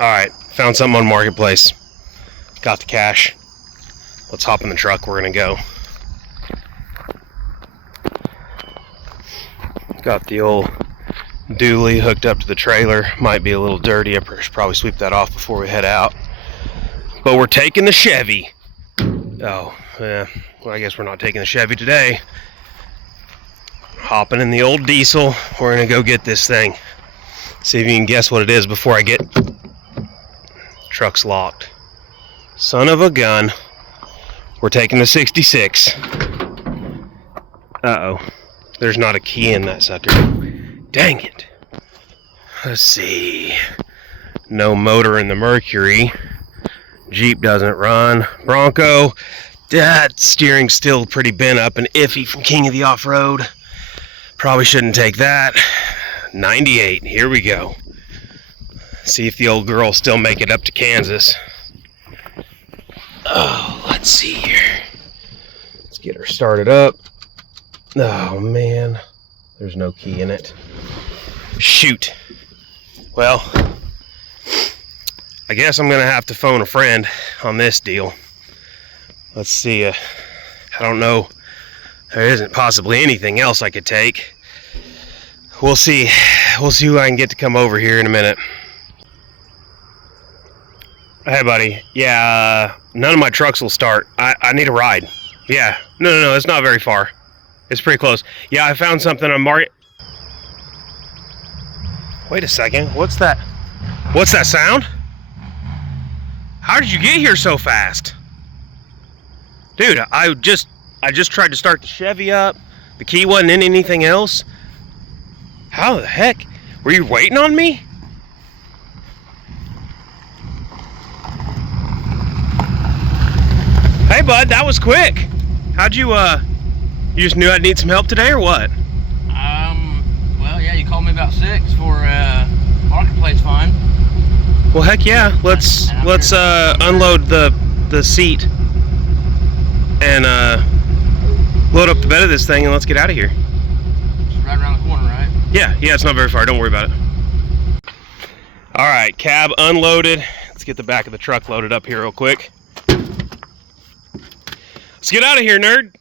Alright, found something on Marketplace. Got the cash. Let's hop in the truck, we're gonna go. Got the old dually hooked up to the trailer. Might be a little dirty, I should probably sweep that off before we head out. But we're taking the Chevy. Oh, yeah, well I guess we're not taking the Chevy today. Hopping in the old diesel, we're gonna go get this thing. See if you can guess what it is before I get... Truck's locked. Son of a gun. We're taking the 66. Uh-oh. There's not a key in that sucker. Dang it. Let's see. No motor in the Mercury. Jeep doesn't run. Bronco. That steering's still pretty bent up and iffy from King of the Off-Road. Probably shouldn't take that. 98. Here we go. See if the old girl will still make it up to Kansas. Oh, let's see here. Let's get her started up. Oh, man. There's no key in it. Shoot. Well, I guess I'm going to have to phone a friend on this deal. Let's see. I don't know. There isn't possibly anything else I could take. We'll see. We'll see who I can get to come over here in a minute. Hey, buddy. Yeah, none of my trucks will start. I need a ride. Yeah. No, it's not very far. It's pretty close. Yeah, I found something on Market. Wait a second. What's that? What's that sound? How did you get here so fast? Dude, I just tried to start the Chevy up. The key wasn't in anything else. How the heck? Were you waiting on me? Hey, bud, that was quick. How'd you, you just knew I'd need some help today or what? Well, yeah, you called me about 6 for, Marketplace find. Well, heck yeah. Let's unload the seat and, load up the bed of this thing and let's get out of here. It's right around the corner, right? Yeah, it's not very far. Don't worry about it. All right, cab unloaded. Let's get the back of the truck loaded up here real quick. Let's get out of here, nerd.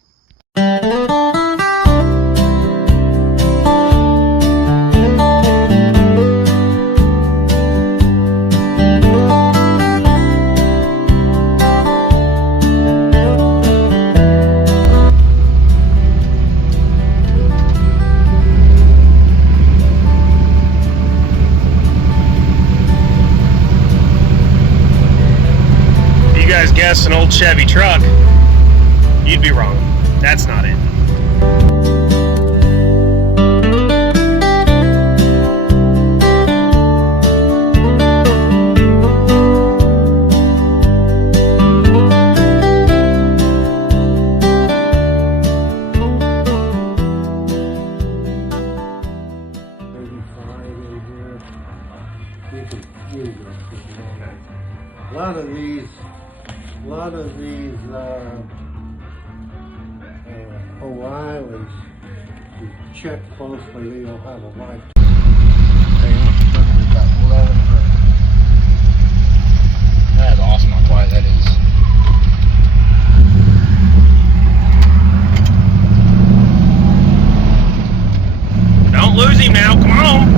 If you guys guessed an old Chevy truck, you'd be wrong. That's not it. A lot of these O'Reillys, you check closely, they don't have a light. That's awesome how quiet that is. Don't lose him now, come on.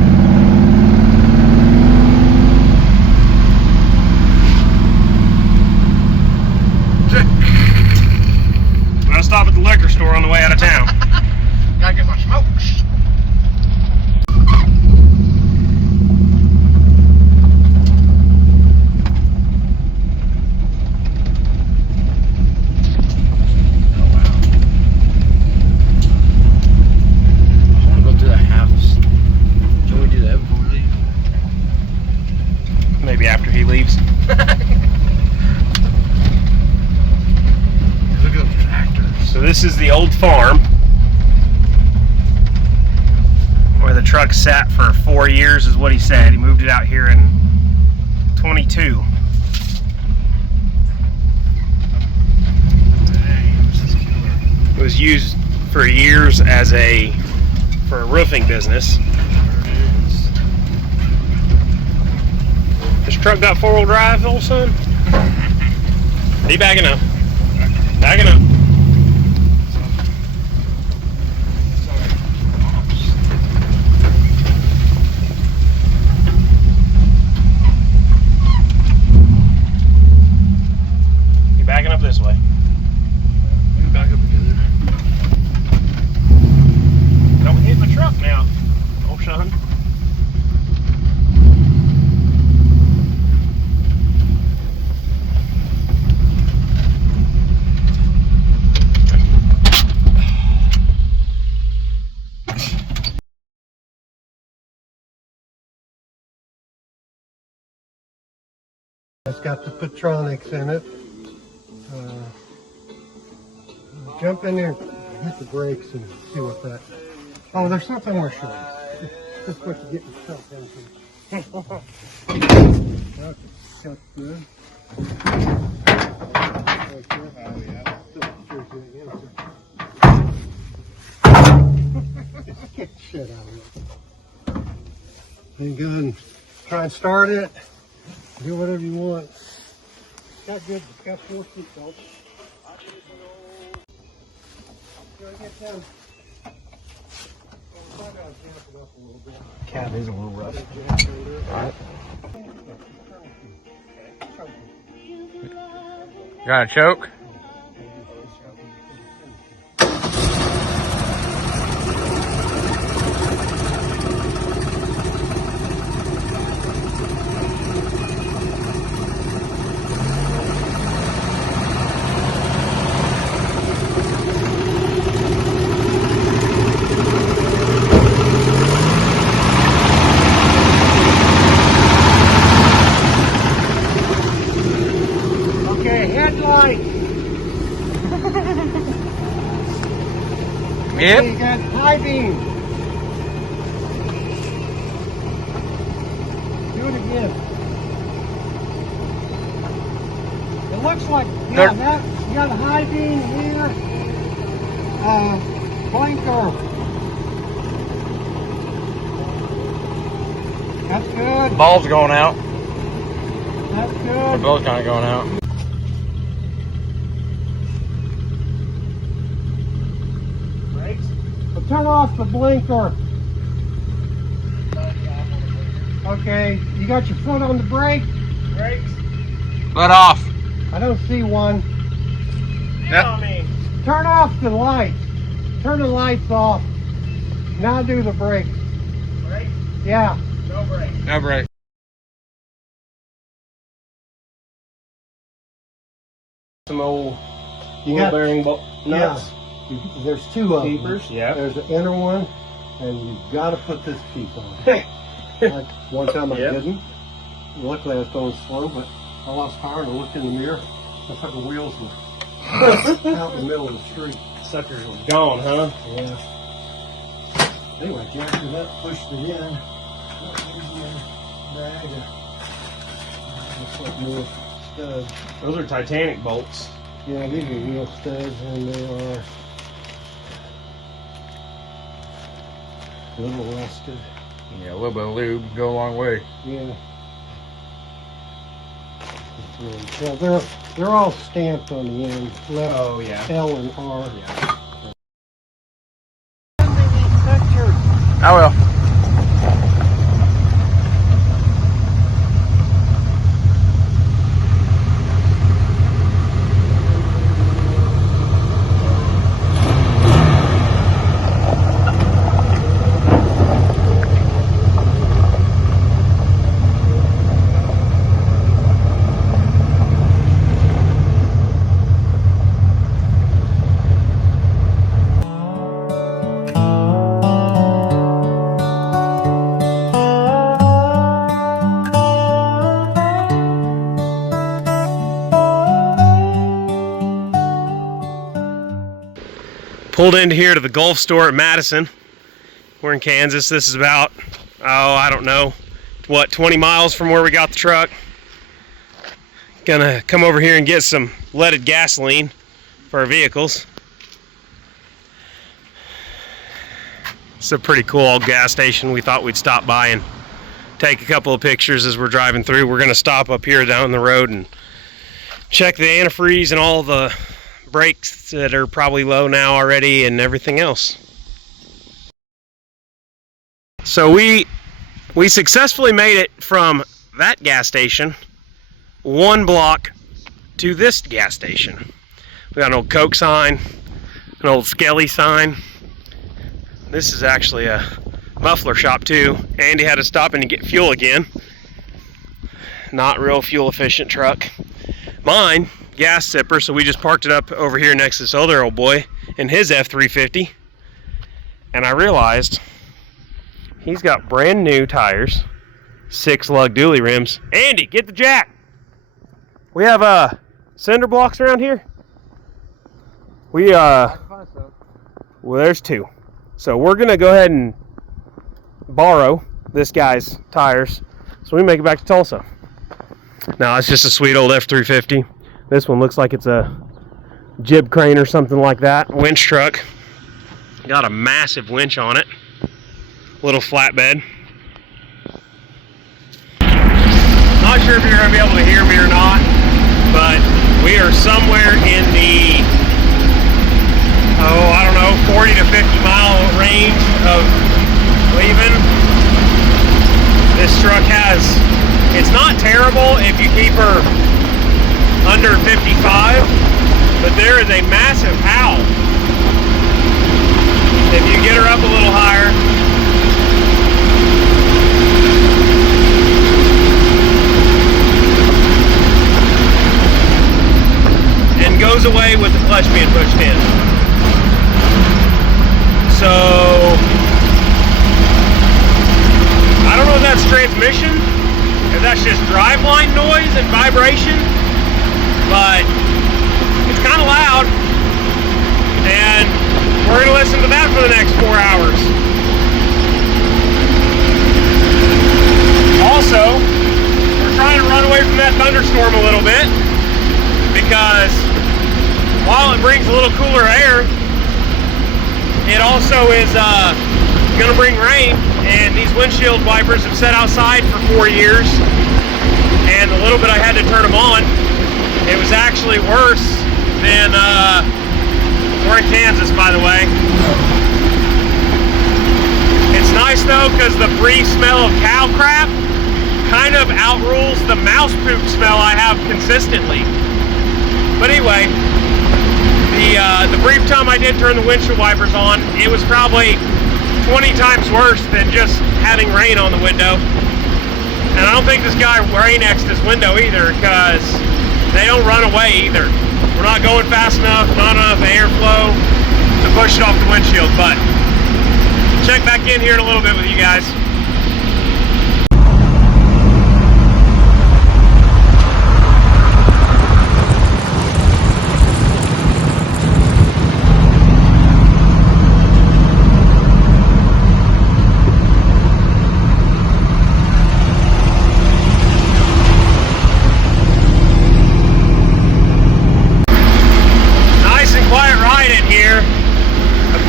I'm gonna stop at the liquor store on the way out of town. Gotta get my smokes. Maybe after he leaves. Look at those tractors. So this is the old farm where the truck sat for 4 years is what he said. He moved it out here in 22. It was used for years as for a roofing business. This truck got 4-wheel drive, old son? Are you backing up? Backing up. You're backing up this way. We can back up together. Don't hit my truck now, old son. It's got the Petronics in it. Jump in there and hit the brakes and see what that... Oh, there's something more show you. Just what you get yourself into. Okay, that's good. Right there. Oh, yeah. Get the shit out of it. Then go ahead and try and start it. Do whatever you want. It's got good, it's got 4 seat belts. Cab is a little rough. Alright. Got a choke? Yep. You got high beam. Do it again. It looks like you got a high beam here. Blinker. That's good. Ball's going out. That's They're good. both kind of going out. Turn off the blinker. Okay, you got your foot on the brake? Brakes. Let off. I don't see one. Yep. Me. Turn off the lights. Turn the lights off. Now do the brakes. Brakes? Yeah. No brakes. No brake. Some old You wheel got- bearing nuts. There's 2 of them. Keepers, yeah. There's the inner one, and you've got to put this piece on. One time I Yep. didn't. Luckily I was going slow, but I lost power and I looked in the mirror. Looks like the wheels were out in the middle of the street. Suckers were gone, huh? Yeah. Anyway, jacked it up, pushed it in. Bag. Looks like more studs. Those are Titanic bolts. Yeah, these are real studs, and they are a little rusted. Yeah, a little bit of lube go a long way. Yeah. Well, they're all stamped on the end. Left Oh, yeah. L and R. Yeah. I will. Pulled into here to the Gulf store at Madison. We're in Kansas. This is about, I don't know, what, 20 miles from where we got the truck. Gonna come over here and get some leaded gasoline for our vehicles. It's a pretty cool old gas station. We thought we'd stop by and take a couple of pictures as we're driving through. We're going to stop up here down the road and check the antifreeze and all the brakes that are probably low now already and everything else. So we successfully made it from that gas station 1 block to this gas station. We got an old Coke sign, an old Skelly sign. This is actually a muffler shop too. Andy had to stop in to get fuel again. Not real fuel efficient truck. Mine, gas sipper, so we just parked it up over here next to this other old boy in his F350. And I realized he's got brand new tires, 6 lug dually rims. Andy, get the jack. We have cinder blocks around here. Well, there's 2. So we're gonna go ahead and borrow this guy's tires so we make it back to Tulsa. Now it's just a sweet old F350. This one looks like it's a jib crane or something like that. Winch truck. Got a massive winch on it. Little flatbed. Not sure if you're gonna be able to hear me or not, but we are somewhere in the, I don't know, 40 to 50 mile range of leaving. This truck has, it's not terrible if you keep her under 55, but there is a massive howl if you get her up a little higher. And goes away with the clutch being pushed in. So, I don't know if that's transmission, if that's just driveline noise and vibration, but it's kind of loud, and we're going to listen to that for the next 4 hours. Also, we're trying to run away from that thunderstorm a little bit, because while it brings a little cooler air, it also is going to bring rain, and these windshield wipers have sat outside for 4 years, and the little bit I had to turn them on, it was actually worse than, we're in Kansas, by the way. It's nice though, because the brief smell of cow crap kind of outrules the mouse poop smell I have consistently. But anyway, the brief time I did turn the windshield wipers on, it was probably 20 times worse than just having rain on the window. And I don't think this guy rain-xed his window either, because they don't run away either. We're not going fast enough, not enough airflow to push it off the windshield, but check back in here in a little bit with you guys.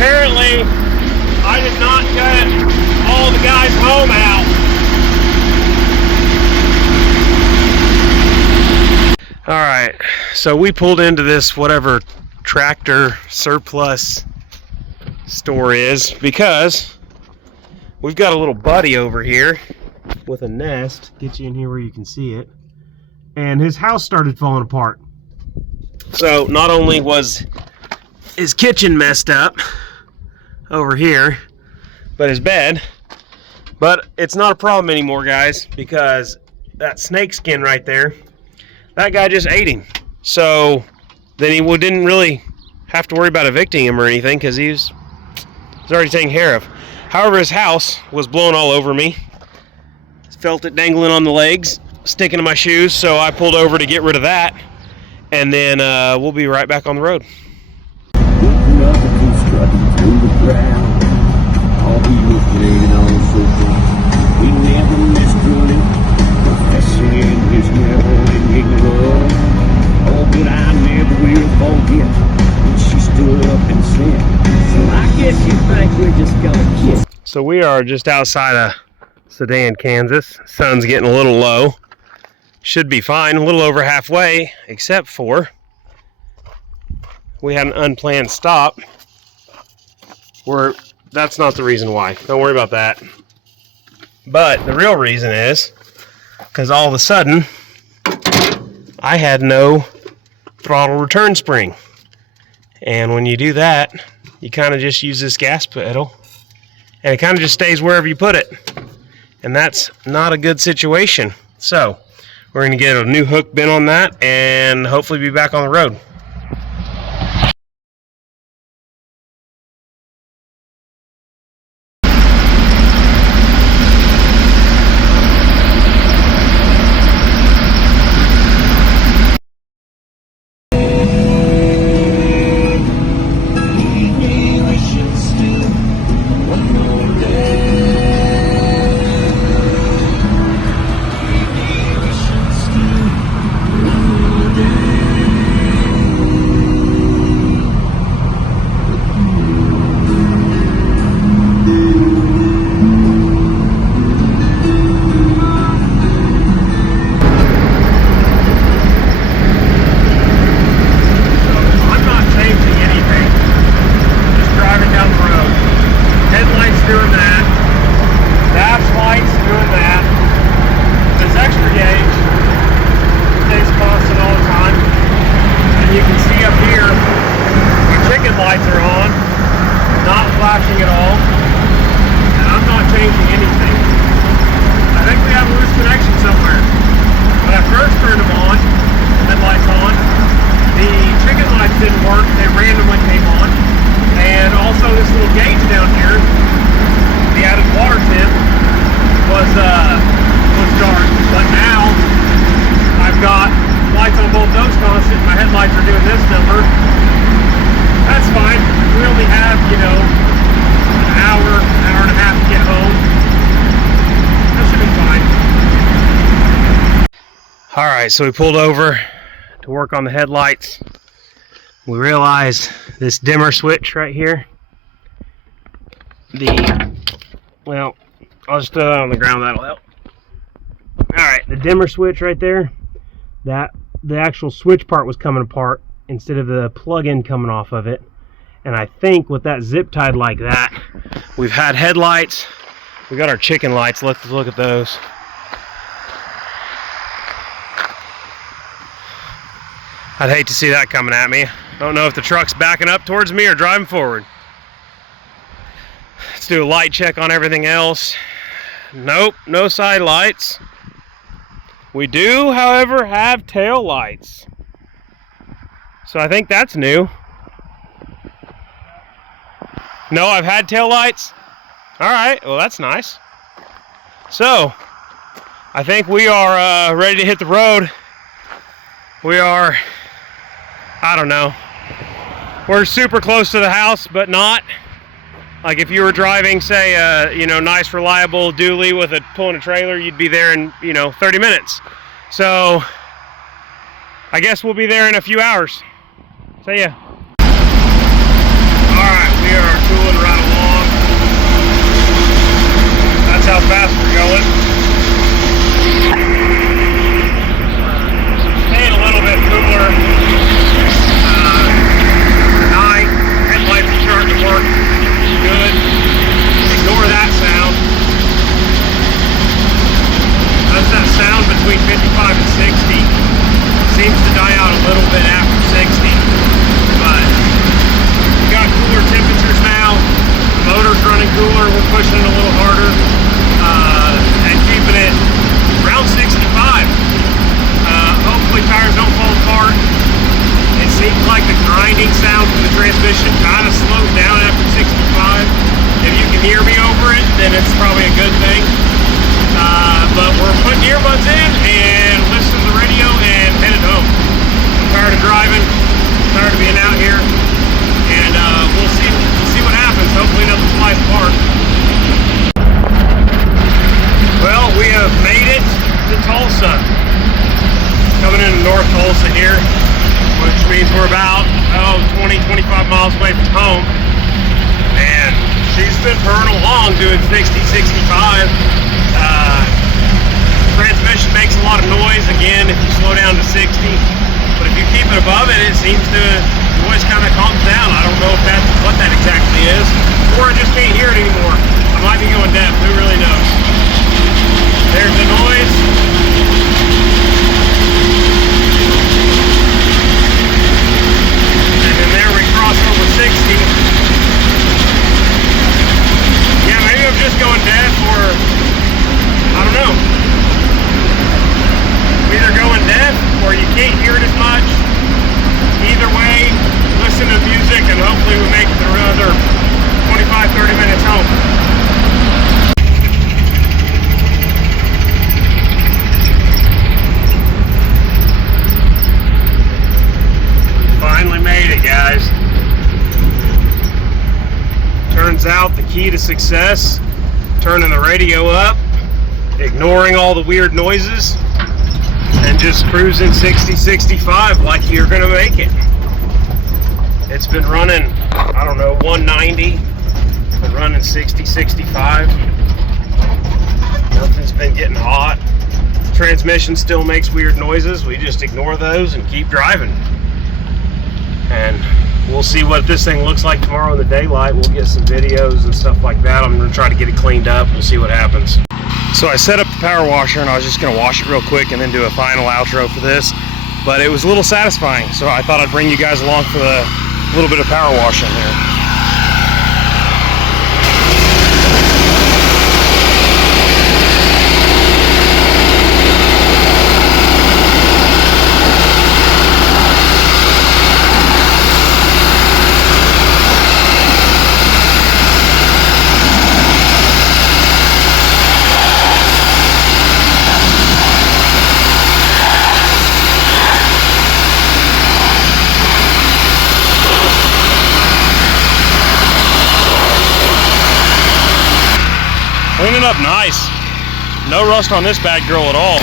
Apparently, I did not get all the guys home out. Alright, so we pulled into this whatever tractor surplus store is because we've got a little buddy over here with a nest. Get you in here where you can see it. And his house started falling apart. So not only was his kitchen messed up over here, but his bed. But it's not a problem anymore, guys, because that snake skin right there, that guy just ate him. So then he didn't really have to worry about evicting him or anything, because he's already taken care of. However, his house was blown all over me. Felt it dangling on the legs, sticking to my shoes, so I pulled over to get rid of that, and then we'll be right back on the road. So we are just outside of Sedan, Kansas. Sun's getting a little low. Should be fine, a little over halfway, except for we had an unplanned stop. That's not the reason why. Don't worry about that. But the real reason is because all of a sudden I had no throttle return spring. And when you do that, you kind of just use this gas pedal and it kind of just stays wherever you put it. And that's not a good situation. So we're going to get a new hook bent on that and hopefully be back on the road. Alright, so we pulled over to work on the headlights. We realized this dimmer switch right here, well, I'll just throw that on the ground, that'll help. Alright, the dimmer switch right there, the actual switch part was coming apart instead of the plug-in coming off of it. And I think with that zip tied like that, we've had headlights, we got our chicken lights, let's look at those. I'd hate to see that coming at me. Don't know if the truck's backing up towards me or driving forward. Let's do a light check on everything else. Nope, no side lights. We do, however, have tail lights. So I think that's new. No, I've had tail lights. All right, well that's nice. So, I think we are ready to hit the road. We are, I don't know, we're super close to the house, but not. Like if you were driving, say, nice, reliable dually with pulling a trailer, you'd be there in, 30 minutes. So, I guess we'll be there in a few hours. See ya. Alright, we are tooling right along. That's how fast we're going. Staying a little bit cooler. Night, headlights are starting to work good. Ignore that sound. That's that sound between 55 and 60. Seems to die out a little bit after 60. But we got cooler temperatures now. The motor's running cooler. We're pushing it a little harder. And keeping it around 65. Hopefully tires don't fall apart. It seems like the grinding sound from the transmission kind of slowed down after 65. If you can hear me over it, then it's probably a good thing. But we're putting earbuds in and listening to the radio and headed home. I'm tired of driving, tired of being out here, and we'll see what happens. Hopefully it doesn't fly apart. Well, we have made it to Tulsa. Coming into North Tulsa here, which means we're about 20-25 miles away from home. And she's been burning along doing 60-65. Transmission makes a lot of noise again if you slow down to 60, but if you keep it above it, it seems to, the noise kind of calms down. I don't know if that's what that exactly is, or I just can't hear it anymore. I might be going deaf, who really knows? There's the noise. And then there we cross over 60. Yeah, maybe I'm just going deaf, or I don't know. Either going deaf or you can't hear it as much. Either way, listen to music and hopefully we make it through another 25-30 minutes home. Finally made it, guys. Turns out the key to success, turning the radio up, ignoring all the weird noises, and just cruising 60, 65 like you're gonna make it. It's been running, I don't know, 190, been running 60, 65. Nothing's been getting hot. Transmission still makes weird noises. We just ignore those and keep driving. And we'll see what this thing looks like tomorrow in the daylight. We'll get some videos and stuff like that. I'm gonna try to get it cleaned up. We'll see what happens. So I set up the power washer and I was just gonna wash it real quick and then do a final outro for this. But it was a little satisfying, so I thought I'd bring you guys along for the little bit of power washing here. Cleaning up nice. No rust on this bad girl at all.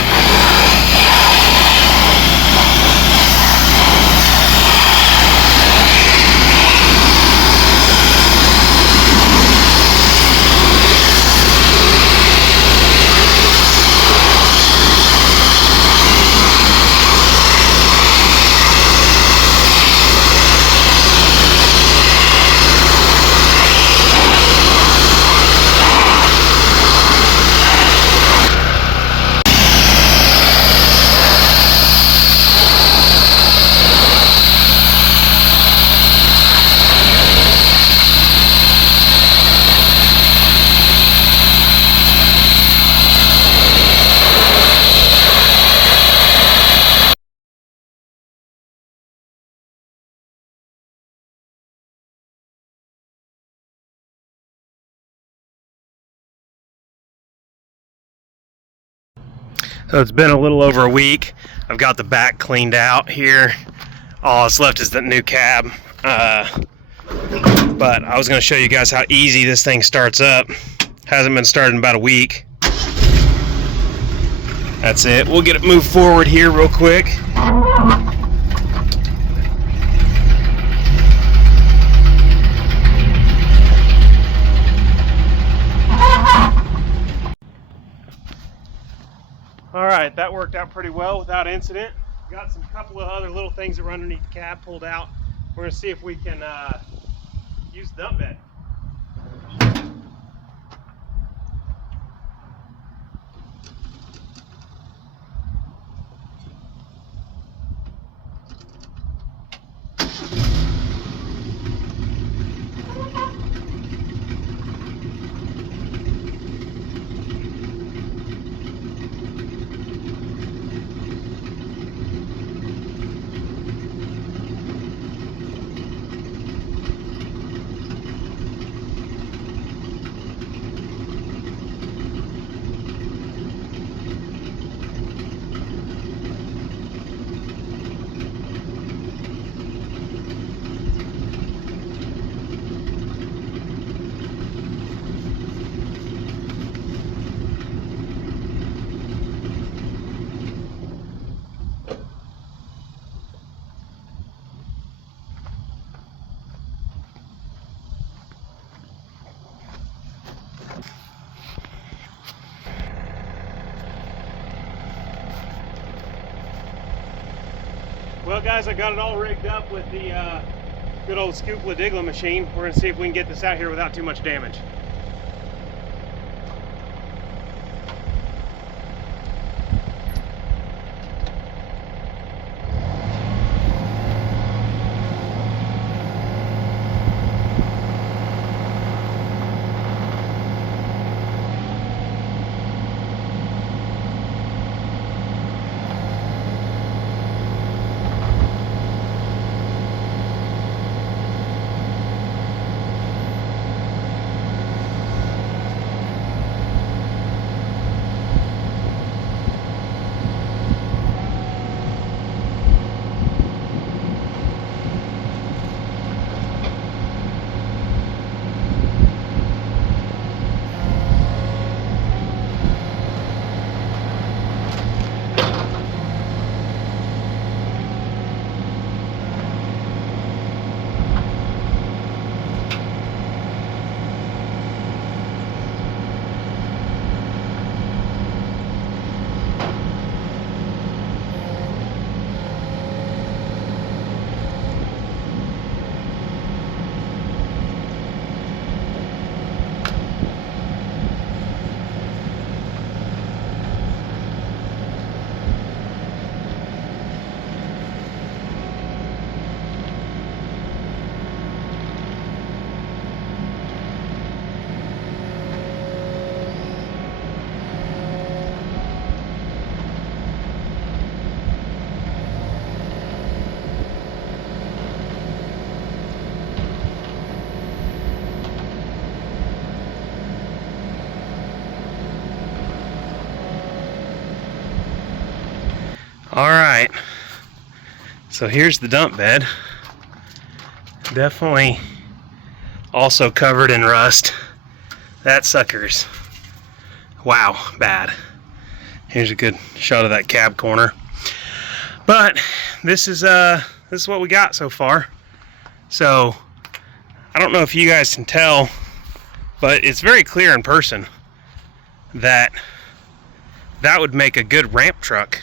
So it's been a little over a week. I've got the back cleaned out here. All that's left is the new cab. But I was going to show you guys how easy this thing starts up. Hasn't been started in about a week. That's it. We'll get it moved forward here real quick. Alright, that worked out pretty well without incident. Got some couple of other little things that were underneath the cab pulled out. We're going to see if we can use the dump bed. Well, guys, I got it all rigged up with the good old Scoopla Digla machine. We're gonna see if we can get this out here without too much damage. All right, so here's the dump bed. Definitely also covered in rust. That sucker's, wow, bad. Here's a good shot of that cab corner. But this is what we got so far. So I don't know if you guys can tell, but it's very clear in person that that would make a good ramp truck.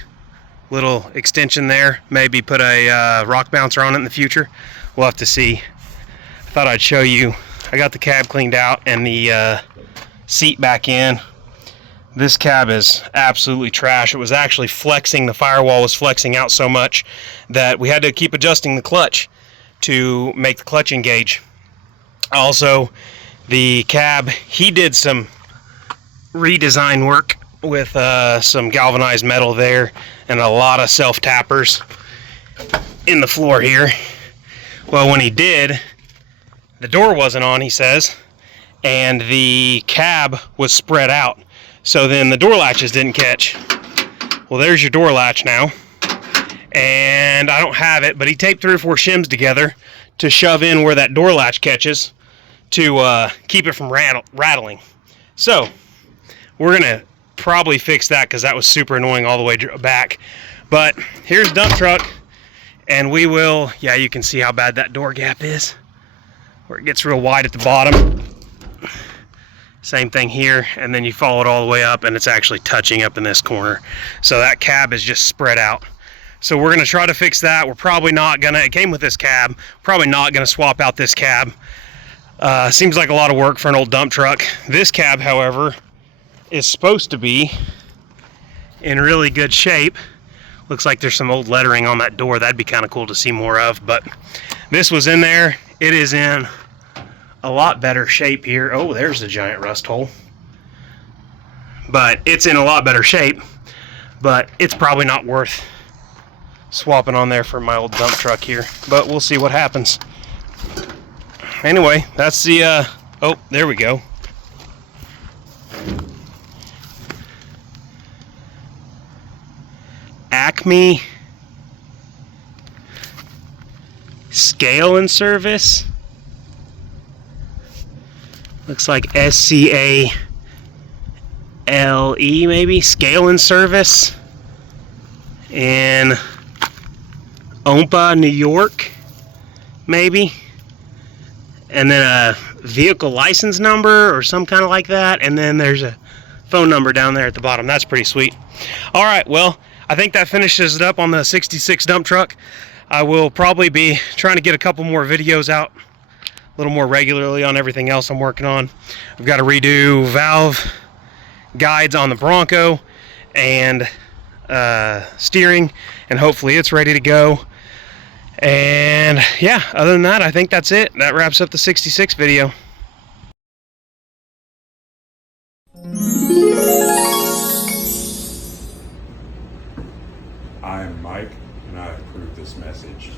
Little extension there, maybe put a rock bouncer on it in the future. We'll have to see. I thought I'd show you. I got the cab cleaned out and the seat back in. This cab is absolutely trash. It was actually flexing, the firewall was flexing out so much that we had to keep adjusting the clutch to make the clutch engage. Also, the cab, he did some redesign work with some galvanized metal there and a lot of self-tappers in the floor here. Well, when he did, the door wasn't on, he says, and the cab was spread out. So then the door latches didn't catch. Well, there's your door latch now. And I don't have it, but he taped 3 or 4 shims together to shove in where that door latch catches to keep it from rattling. So we're gonna probably fix that because that was super annoying all the way back. But here's dump truck, and we will, yeah, you can see how bad that door gap is where it gets real wide at the bottom. Same thing here, and then you follow it all the way up and it's actually touching up in this corner. So that cab is just spread out. So we're gonna try to fix that. We're probably not gonna, it came with this cab, probably not gonna swap out this cab. Seems like a lot of work for an old dump truck. This cab, however, is supposed to be in really good shape. Looks like there's some old lettering on that door. That'd be kind of cool to see more of, but this was in there. It is in a lot better shape here. Oh, there's a giant rust hole. But it's in a lot better shape, but it's probably not worth swapping on there for my old dump truck here, but we'll see what happens. Anyway, that's the, oh, there we go. Acme scale and service. Looks like SCALE maybe, scale and service in Ompa, New York, maybe. And then a vehicle license number or some kind of like that. And then there's a phone number down there at the bottom. That's pretty sweet. All right, well, I think that finishes it up on the 66 dump truck. I will probably be trying to get a couple more videos out a little more regularly on everything else I'm working on. I've got to redo valve guides on the Bronco and steering, and hopefully it's ready to go. And yeah, other than that, I think that's it. That wraps up the 66 video. I am Mike, and I approve this message.